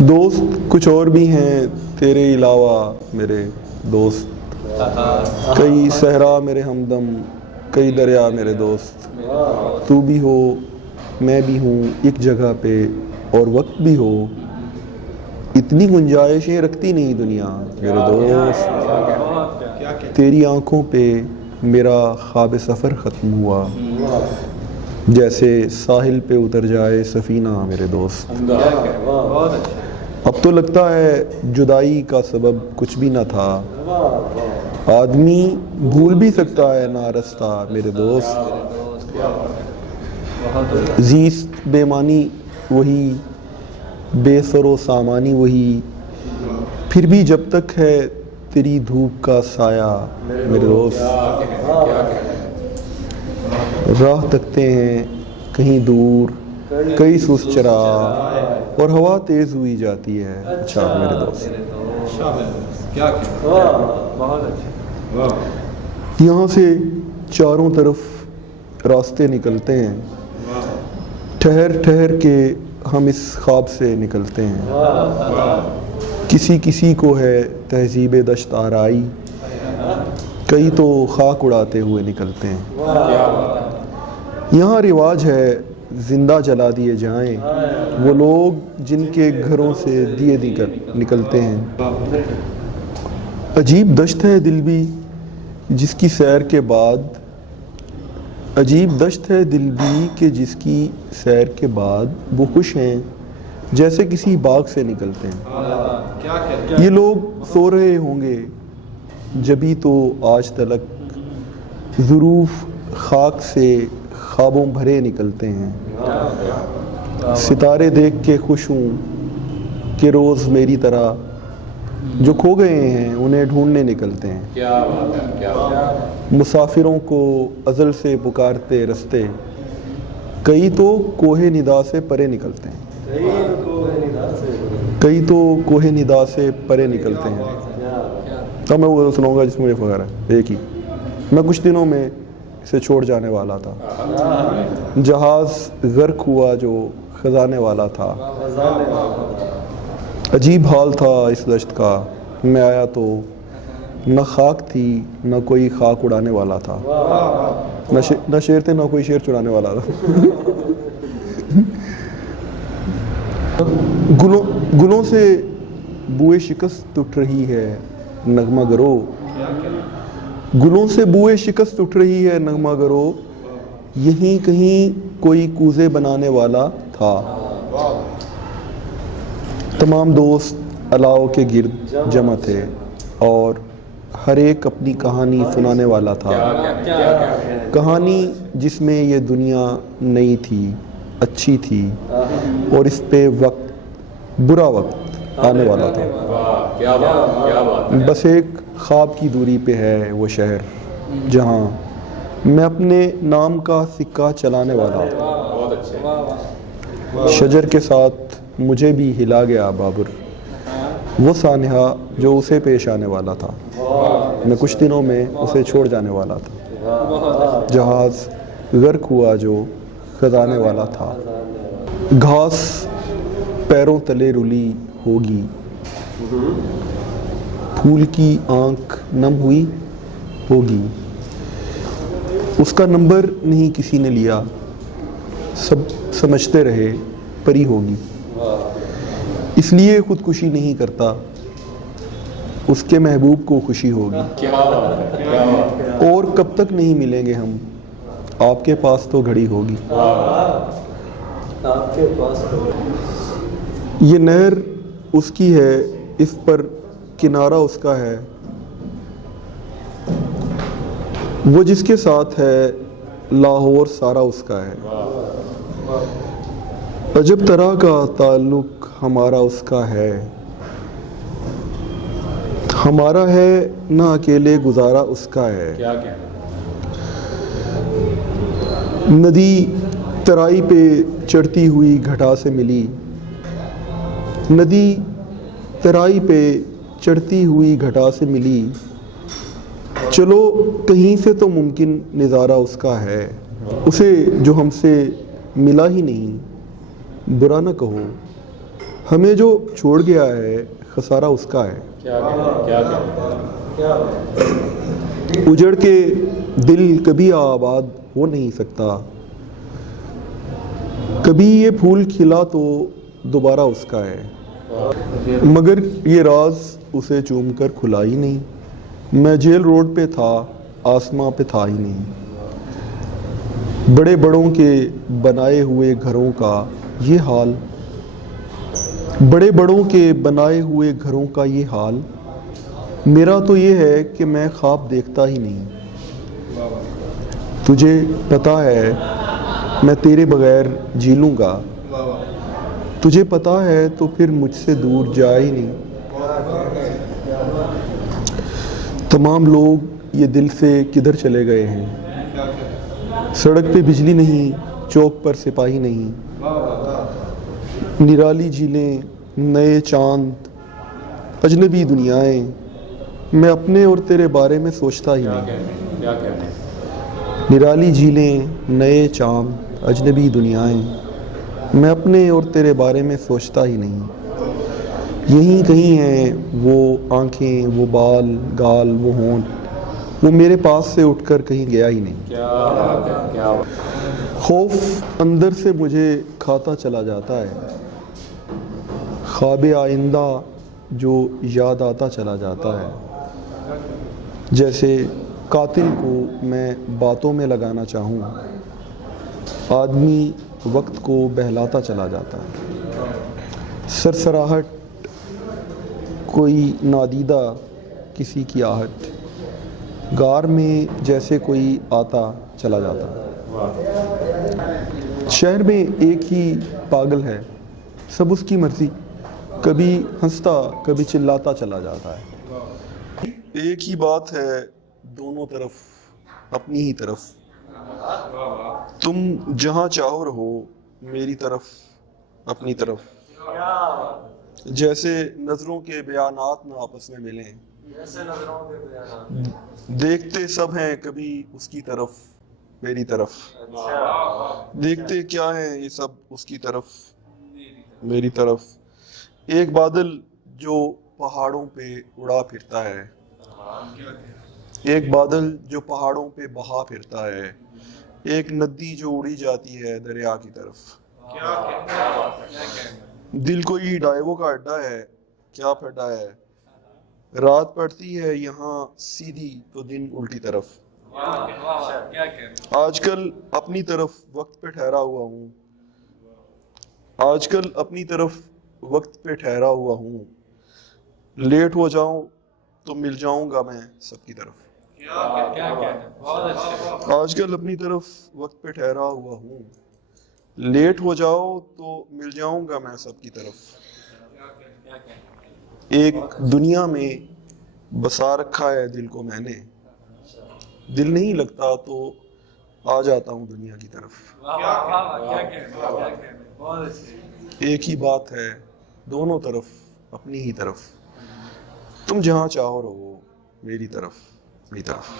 دوست کچھ اور بھی ہیں تیرے علاوہ میرے دوست، کئی صحرا میرے ہمدم، کئی دریا میرے دوست، تو بھی ہو میں بھی ہوں ایک جگہ پہ اور وقت بھی ہو، اتنی گنجائشیں رکھتی نہیں دنیا میرے دوست، تیری آنکھوں پہ میرا خواب سفر ختم ہوا، جیسے ساحل پہ اتر جائے سفینہ میرے دوست، اب تو لگتا ہے جدائی کا سبب کچھ بھی نہ تھا، آدمی بھول بھی سکتا ہے نہ رستہ میرے دوست، زیست بے معنی وہی، بے سر و سامانی وہی، پھر بھی جب تک ہے تیری دھوپ کا سایہ میرے دوست، راہ تکتے ہیں کہیں دور کئی سست چراغ اور ہوا تیز ہوئی جاتی ہے، اچھا میرے دوست، یہاں سے چاروں طرف راستے نکلتے ہیں، ٹھہر ٹھہر کے ہم اس خواب سے نکلتے ہیں، کسی کسی کو ہے تہذیب دشت آرائی، کئی تو خاک اڑاتے ہوئے نکلتے ہیں، یہاں رواج ہے زندہ جلا دیے جائیں وہ لوگ جن کے گھروں سے دیے نکلتے ہیں، عجیب دشت ہے دل بھی جس کی سیر کے بعد، عجیب دشت ہے دل بھی کہ جس کی سیر کے بعد وہ خوش ہیں جیسے کسی باغ سے نکلتے ہیں، یہ لوگ سو رہے ہوں گے جبھی تو آج تلک ظروف خاک سے خوابوں بھرے نکلتے ہیں، ستارے دیکھ کے خوش ہوں کہ روز میری طرح جو کھو گئے ہیں انہیں ڈھونڈنے نکلتے ہیں، مسافروں کو ازل سے پکارتے رستے، کئی تو کوہ ندا سے پرے نکلتے ہیں، کئی تو کوہ ندا سے پرے نکلتے ہیں، اب میں وہ سناؤں گا جس میں مجھے فخر ہے، ایک ہی، میں کچھ دنوں میں اسے چھوڑ جانے والا تھا، جہاز غرق ہوا جو خزانے والا تھا، عجیب حال تھا اس دشت کا، میں آیا تو نہ خاک تھی نہ کوئی خاک اڑانے والا تھا، نہ شیر تھے نہ کوئی شیر چرانے والا تھا، گلوں سے بوئے شکست اٹھ رہی ہے نغمہ گرو، گلوں سے بوئے شکست اٹھ رہی ہے نغمہ گرو، یہیں کہیں کوئی کوزے بنانے والا تھا، تمام دوست الاؤ کے گرد جمع تھے اور ہر ایک اپنی کہانی سنانے والا تھا، کہانی جس میں یہ دنیا نئی تھی، اچھی تھی اور اس پہ وقت برا وقت آنے والا تھا، بس ایک خواب کی دوری پہ ہے وہ شہر جہاں میں اپنے نام کا سکہ چلانے والا تھا، شجر کے ساتھ مجھے بھی ہلا گیا بابر، وہ سانحہ جو اسے پیش آنے والا تھا، میں کچھ دنوں میں اسے چھوڑ جانے والا تھا، جہاز غرق ہوا جو خزانے والا تھا، گھاس پیروں تلے رلی ہوگی، پھول کی آنکھ نم ہوئی ہوگی، اس کا نمبر نہیں کسی نے لیا، سب سمجھتے رہے پری ہوگی، اس لیے خودکشی نہیں کرتا، اس کے محبوب کو خوشی ہوگی، اور کب تک نہیں ملیں گے ہم، آپ کے پاس تو گھڑی ہوگی، یہ نہر اس کی ہے اس پر کنارہ اس کا ہے، وہ جس کے ساتھ ہے لاہور سارا اس کا ہے، عجب طرح کا تعلق ہمارا اس کا ہے، ہمارا ہے نہ اکیلے گزارا اس کا ہے، ندی ترائی پہ چڑھتی ہوئی گھٹا سے ملی، ندی ترائی پہ چڑھتی ہوئی گھٹا سے ملی، چلو کہیں سے تو ممکن نظارہ اس کا ہے، اسے جو ہم سے ملا ہی نہیں برا نہ کہو، ہمیں جو چھوڑ گیا ہے خسارہ اس کا ہے. اجڑ کے دل کبھی آباد ہو نہیں سکتا. کبھی یہ پھول کھلا تو دوبارہ اس کا ہے. مگر یہ راز اسے چوم کر کھلا ہی نہیں. میں جیل روڈ پہ تھا، آسماں پہ تھا ہی نہیں. بڑے بڑوں کے بنائے ہوئے گھروں کا یہ حال، بڑے بڑوں کے بنائے ہوئے گھروں کا یہ حال. میرا تو یہ ہے کہ میں خواب دیکھتا ہی نہیں. تجھے پتا ہے میں تیرے بغیر جی لوں گا. تجھے پتا ہے تو پھر مجھ سے دور جا ہی نہیں. تمام لوگ یہ دل سے کدھر چلے گئے ہیں. سڑک پہ بجلی نہیں، چوک پر سپاہی نہیں. نرالی جھیلیں، نئے چاند، اجنبی دنیائیں. میں اپنے اور تیرے بارے میں سوچتا ہی نہیں. نرالی جھیلیں، نئے چاند، اجنبی دنیائیں. میں اپنے اور تیرے بارے میں سوچتا ہی نہیں. یہیں کہیں ہیں وہ آنکھیں، وہ بال، گال، وہ ہونٹ. وہ میرے پاس سے اٹھ کر کہیں گیا ہی نہیں. خوف اندر سے مجھے کھاتا چلا جاتا ہے. خواب آئندہ جو یاد آتا چلا جاتا ہے. جیسے قاتل کو میں باتوں میں لگانا چاہوں. آدمی وقت کو بہلاتا چلا جاتا ہے. سرسراہٹ، کوئی نادیدہ کسی کی آہٹ. غار میں جیسے کوئی آتا چلا جاتا. شہر میں ایک ہی پاگل ہے، سب اس کی مرضی. کبھی ہنستا کبھی چلاتا چلا جاتا ہے. ایک ہی بات ہے دونوں طرف، اپنی ہی طرف. تم جہاں چاہو رہو میری طرف، اپنی طرف. جیسے نظروں کے بیانات نہ آپس میں ملیں. دیکھتے سب ہیں کبھی اس کی طرف، میری طرف. دیکھتے کیا ہیں یہ سب اس کی طرف، میری طرف. ایک بادل جو پہاڑوں پہ اڑا پھرتا ہے. ایک بادل جو پہاڑوں پہ بہا پھرتا ہے. ایک ندی جو اڑی جاتی ہے دریا کی طرف. دل کوئی ڈائیووں کا اڈا ہے، کیا پھڈا ہے. رات پڑتی ہے یہاں سیدھی تو دن الٹی طرف. آج کل اپنی طرف وقت پہ ٹھہرا ہوا ہوں. آج کل اپنی طرف وقت پہ ٹھہرا ہوا ہوں. لیٹ ہو جاؤں تو مل جاؤں گا میں سب کی طرف. آج کل اپنی طرف وقت پہ ٹھہرا ہوا ہوں. لیٹ ہو جاؤ تو مل جاؤں گا میں سب کی طرف. ایک دنیا میں بسا رکھا ہے دل کو میں نے. دل نہیں لگتا تو آ جاتا ہوں دنیا کی طرف. ایک ہی بات ہے دونوں طرف، اپنی ہی طرف. تم جہاں چاہو رہو میری طرف، میری طرف.